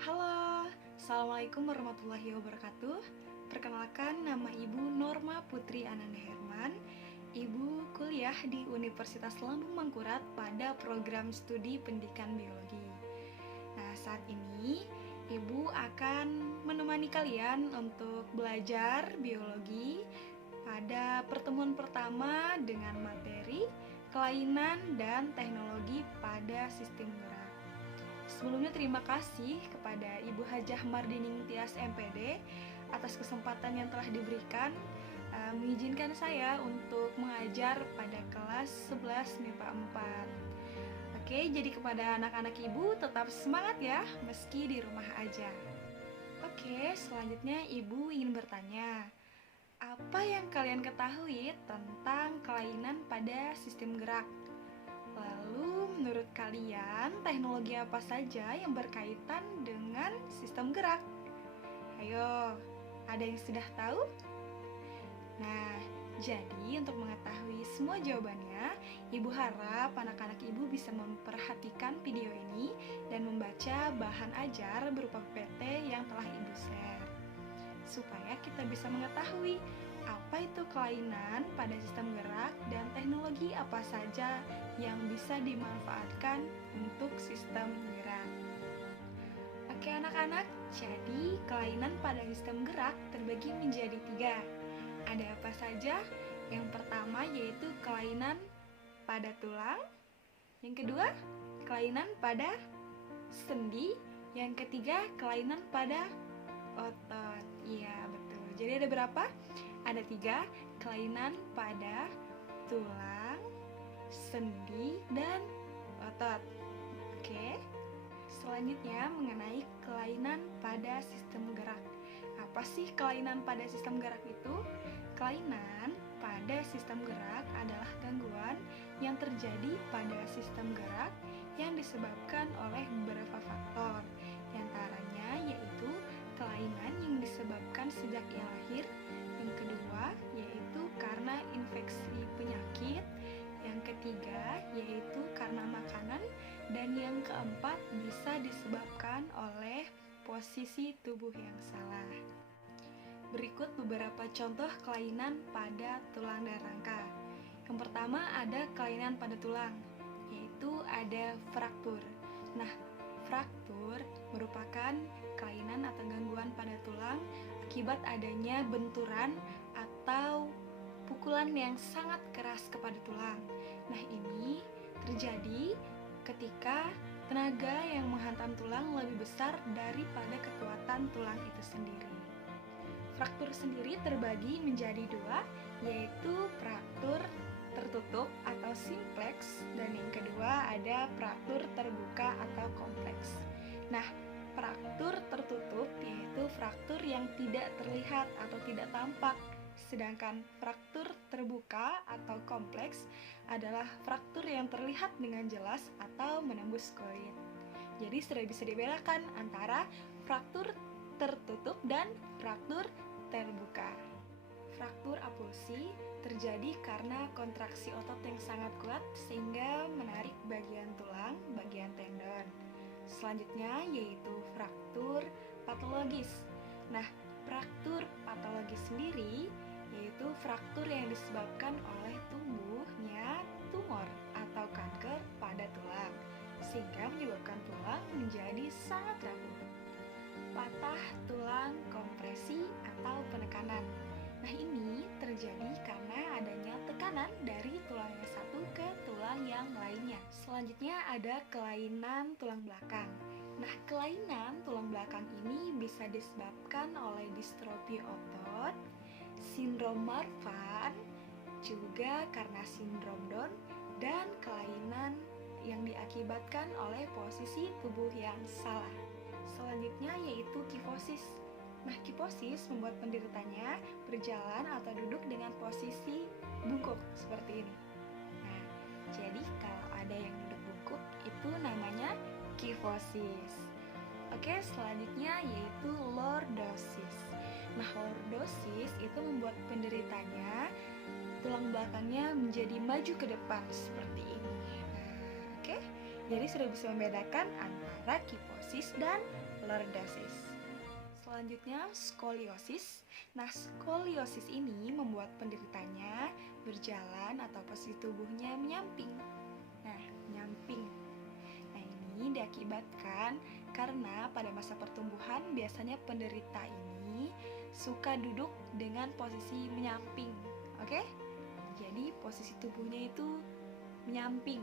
Halo, Assalamualaikum warahmatullahi wabarakatuh. Perkenalkan, nama Ibu Norma Putri Ananda Herman. Ibu kuliah di Universitas Lambung Mangkurat pada program studi pendidikan biologi. Nah, saat ini Ibu akan menemani kalian untuk belajar biologi pada pertemuan pertama dengan materi kelainan dan teknologi pada sistem gerak. Sebelumnya terima kasih kepada Ibu Hajah Mardining Tias MPD atas kesempatan yang telah diberikan mengizinkan saya untuk mengajar pada kelas 11 MIPA 4. Oke, jadi kepada anak-anak Ibu tetap semangat ya meski di rumah aja. Oke, selanjutnya Ibu ingin bertanya, apa yang kalian ketahui tentang kelainan pada sistem gerak? Lalu, menurut kalian, teknologi apa saja yang berkaitan dengan sistem gerak? Ayo, ada yang sudah tahu? Nah, jadi untuk mengetahui semua jawabannya, Ibu harap anak-anak Ibu bisa memperhatikan video ini dan membaca bahan ajar berupa PPT yang telah Ibu share, supaya kita bisa mengetahui apa itu kelainan pada sistem gerak dan teknologi apa saja yang bisa dimanfaatkan untuk sistem gerak. Oke anak-anak, jadi kelainan pada sistem gerak terbagi menjadi 3. Ada apa saja? Yang pertama yaitu kelainan pada tulang. Yang kedua, kelainan pada sendi. Yang ketiga, kelainan pada otot. Iya, betul. Jadi ada berapa? Ada 3, kelainan pada tulang, sendi, dan otot. Oke. Selanjutnya mengenai kelainan pada sistem gerak. Apa sih kelainan pada sistem gerak itu? Kelainan pada sistem gerak adalah gangguan yang terjadi pada sistem gerak yang disebabkan oleh beberapa faktor. Di antaranya yaitu kelainan yang disebabkan sejak ia lahir. Yang kedua yaitu karena infeksi penyakit. Yang ketiga yaitu karena makanan. Dan yang keempat bisa disebabkan oleh posisi tubuh yang salah. Berikut beberapa contoh kelainan pada tulang dan rangka. Yang pertama ada kelainan pada tulang, yaitu ada fraktur. Nah, fraktur merupakan kelainan atau gangguan pada tulang akibat adanya benturan atau pukulan yang sangat keras kepada tulang. Nah, ini terjadi ketika tenaga yang menghantam tulang lebih besar daripada kekuatan tulang itu sendiri. Fraktur sendiri terbagi menjadi 2, yaitu fraktur tertutup atau simplex, dan yang kedua ada fraktur terbuka atau kompleks. Nah, fraktur tertutup yaitu fraktur yang tidak terlihat atau tidak tampak, sedangkan fraktur terbuka atau kompleks adalah fraktur yang terlihat dengan jelas atau menembus kulit. Jadi sudah bisa dibedakan antara fraktur tertutup dan fraktur terbuka. Fraktur avulsi terjadi karena kontraksi otot yang sangat kuat sehingga menarik bagian tulang, bagian tendon. Selanjutnya yaitu fraktur patologis. Nah, fraktur patologis sendiri yaitu fraktur yang disebabkan oleh tumbuhnya tumor atau kanker pada tulang sehingga menyebabkan tulang menjadi sangat rapuh. Patah tulang kompresi atau penekanan. Nah, ini terjadi karena adanya tekanan dari tulang yang satu ke tulang yang lainnya. Selanjutnya ada kelainan tulang belakang. Nah, kelainan tulang belakang ini bisa disebabkan oleh distrofi otot, sindrom Marfan, juga karena sindrom Down, dan kelainan yang diakibatkan oleh posisi tubuh yang salah. Selanjutnya yaitu kifosis. Nah, kifosis membuat penderitanya berjalan atau duduk dengan posisi bungkuk seperti ini. Nah, jadi kalau ada yang duduk bungkuk itu namanya kifosis. Oke, selanjutnya yaitu lordosis. Nah, lordosis itu membuat penderitanya tulang belakangnya menjadi maju ke depan seperti ini. Nah, oke. Jadi sudah bisa membedakan antara kifosis dan lordosis. Selanjutnya skoliosis. Nah, skoliosis ini membuat penderitanya berjalan atau posisi tubuhnya menyamping. Nah, menyamping. Nah, ini diakibatkan karena pada masa pertumbuhan biasanya penderita ini suka duduk dengan posisi menyamping. Oke? Jadi posisi tubuhnya itu menyamping,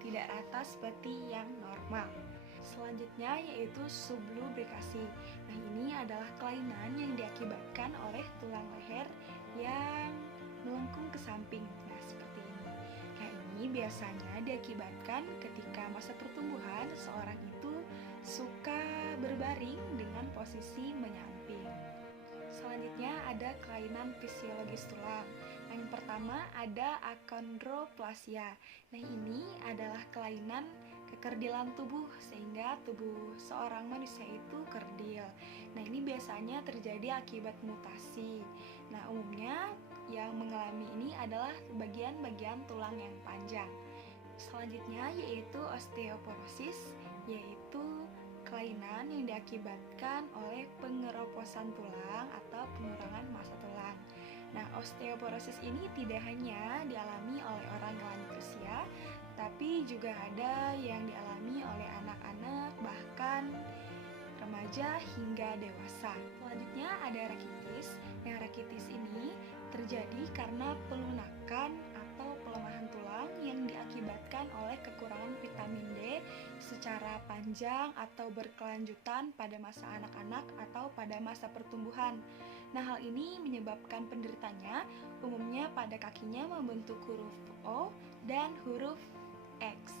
tidak rata seperti yang normal. Selanjutnya yaitu sublubrikasi. Nah, ini adalah kelainan yang diakibatkan oleh tulang leher yang melengkung ke samping. Nah, seperti ini. Nah, ini biasanya diakibatkan ketika masa pertumbuhan seorang itu suka berbaring dengan posisi menyamping. Selanjutnya ada kelainan fisiologis tulang. Yang pertama ada akondroplasia. Nah, ini adalah kelainan kekerdilan tubuh sehingga tubuh seorang manusia itu kerdil. Nah, ini biasanya terjadi akibat mutasi. Nah, umumnya yang mengalami ini adalah bagian-bagian tulang yang panjang. Selanjutnya yaitu osteoporosis, yaitu kelainan yang diakibatkan oleh pengeroposan tulang atau pengurangan massa tulang. Nah, osteoporosis ini tidak hanya dialami oleh orang yang lanjut usia, tapi juga ada yang dialami oleh anak-anak, bahkan remaja hingga dewasa. Selanjutnya ada rakitis. Nah, rakitis ini terjadi karena pelunakan atau pelemahan tulang yang diakibatkan oleh kekurangan vitamin D secara panjang atau berkelanjutan pada masa anak-anak atau pada masa pertumbuhan. Nah, hal ini menyebabkan penderitanya umumnya pada kakinya membentuk huruf O dan huruf X.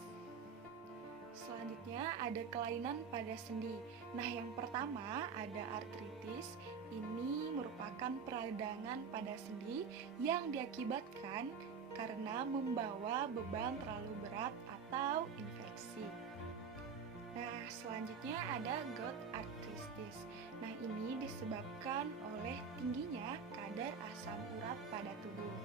Selanjutnya ada kelainan pada sendi. Nah, yang pertama ada artritis. Ini merupakan peradangan pada sendi yang diakibatkan karena membawa beban terlalu berat atau infeksi. Nah, selanjutnya ada gout arthritis. Nah, ini disebabkan oleh tingginya kadar asam urat pada tubuh.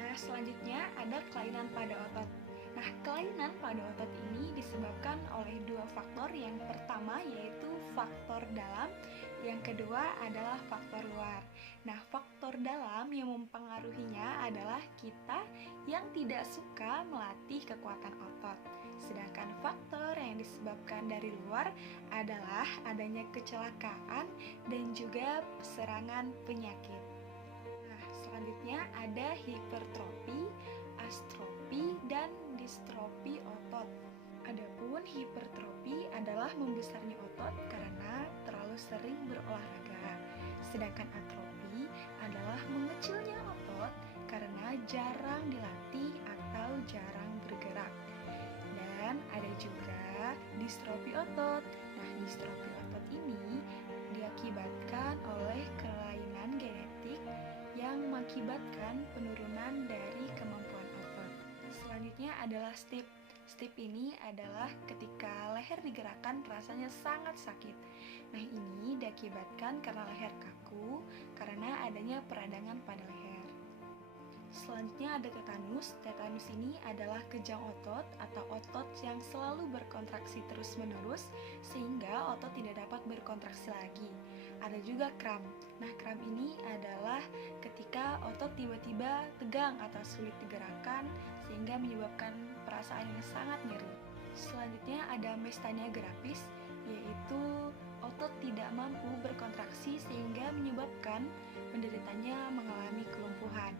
Nah, selanjutnya ada kelainan pada otot. Nah, kelainan pada otot ini disebabkan oleh dua faktor. Yang pertama yaitu faktor dalam, yang kedua adalah faktor luar. Nah, faktor dalam yang mempengaruhinya adalah kita yang tidak suka melatih kekuatan otot. Sedangkan faktor yang disebabkan dari luar adalah adanya kecelakaan dan juga serangan penyakit. Nah, selanjutnya ada hipertrofi, astrofi, dan distrofi otot. Adapun hipertrofi adalah membesarnya otot karena terlalu sering berolahraga. Sedangkan atrofi adalah mengecilnya otot karena jarang dilatih atau jarang bergerak. Dan ada juga distrofi otot. Nah, distrofi otot ini diakibatkan oleh kelainan genetik yang mengakibatkan penurunan dari kemampuan otot. Selanjutnya adalah stip. Stip ini adalah ketika leher digerakkan rasanya sangat sakit. Nah, ini diakibatkan karena leher kaku karena adanya peradangan pada leher. Selanjutnya ada tetanus. Tetanus ini adalah kejang otot atau otot yang selalu berkontraksi terus-menerus sehingga otot tidak dapat berkontraksi lagi. Ada juga kram. Nah, kram ini adalah ketika otot tiba-tiba tegang atau sulit digerakkan sehingga menyebabkan perasaan yang sangat nyeri. Selanjutnya ada mestania grafis, yaitu otot tidak mampu berkontraksi sehingga menyebabkan penderitanya mengalami kelumpuhan.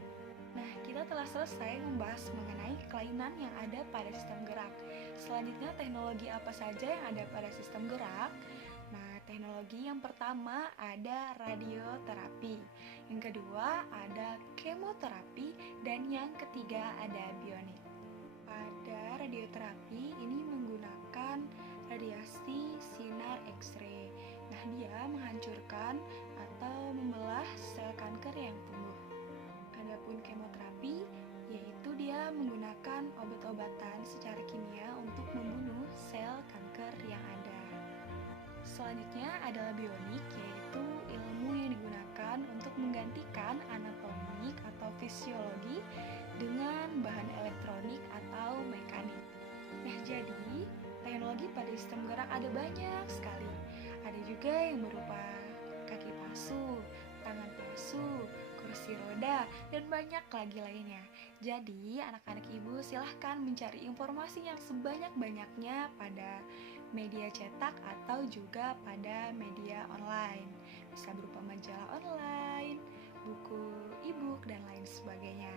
Nah, kita telah selesai membahas mengenai kelainan yang ada pada sistem gerak. Selanjutnya, teknologi apa saja yang ada pada sistem gerak? Nah, teknologi yang pertama ada radioterapi, yang kedua ada kemoterapi, dan yang ketiga ada bionik. Pada radioterapi ini menggunakan radiasi sinar X-ray. Nah, dia menghancurkan atau membelah sel kanker yang tumbuh. Adapun kemoterapi yaitu dia menggunakan obat-obatan secara kimia untuk membunuh sel kanker yang ada. Selanjutnya adalah bionik, yaitu ilmu yang digunakan untuk menggantikan anatomik atau fisiologi dengan bahan elektronik atau mekanik. Nah, jadi teknologi pada sistem gerak ada banyak sekali. Ada juga yang berupa kaki pasu, tangan pasu, kursi roda, dan banyak lagi lainnya. Jadi, anak-anak ibu silahkan mencari informasi yang sebanyak-banyaknya pada media cetak atau juga pada media online. Bisa berupa majalah online, buku e-book, dan lain sebagainya.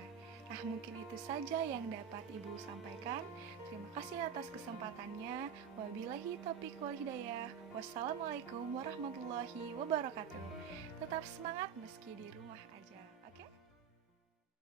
Nah, mungkin itu saja yang dapat Ibu sampaikan. Terima kasih atas kesempatannya. Wabillahi taufiq wal hidayah. Wassalamualaikum warahmatullahi wabarakatuh. Tetap semangat meski di rumah aja.